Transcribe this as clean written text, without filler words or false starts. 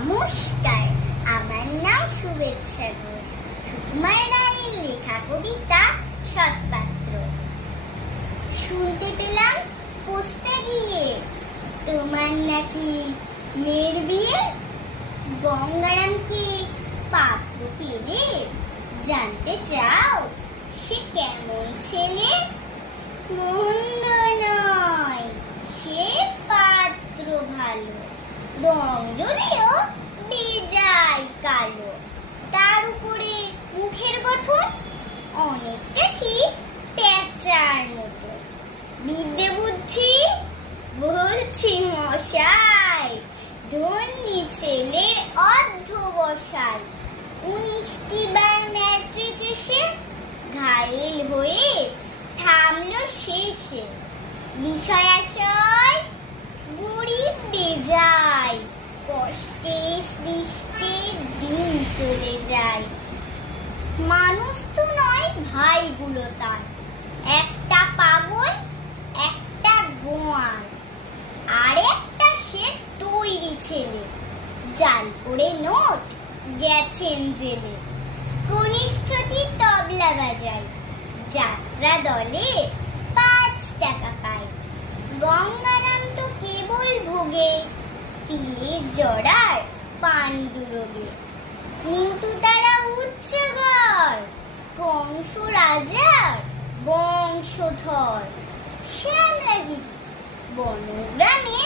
নমস্কার, আমার নাম শুভেচ্ছা ঘোষ। সুকুমার রায়ের লেখা কবিতা সৎপাত্র। শুনতে পেলাম পোস্টে গিয়ে তোমার নাকি মেয়ের বিয়ে। গঙ্গারামকে পাত্র পেলে জানতে চাও সে কেমন ছেলে? মন্দ নয়, সে পাত্র ভালো, রং যদিও বেজায় কালো। তার উপরে মুখের গঠন অনেকটা ঠিক পেঁচার মতো। বিদ্যে বুদ্ধি বলছি মশাই, ধন্যী ছেলের অধ্যবসায়। 19টি বার ম্যাট্রিক এসে ঘায়েল হয়ে থামলো শেষে। বিষয় আশয় গরিব বেজায়, কষ্টে সৃষ্টে দিন চলে যায়। মানুষ তো নয় ভাইগুলো তার, একটা পাগল একটা গোয়ার, আর একটা সে তৈরি ছেলে। জাল করে নোট গেছেন জেলে। কনিষ্ঠটি তবলা বাজায়, যাত্রা দলে 5 টাকা পায়। গঙ্গারাম তো কেবল ভোগে পিলের জড়ার পান দুরোগে। কিন্তু তারা উচ্চগর, কংস রাজার বংশধর। শ্যামলাগিরি বনগ্রামে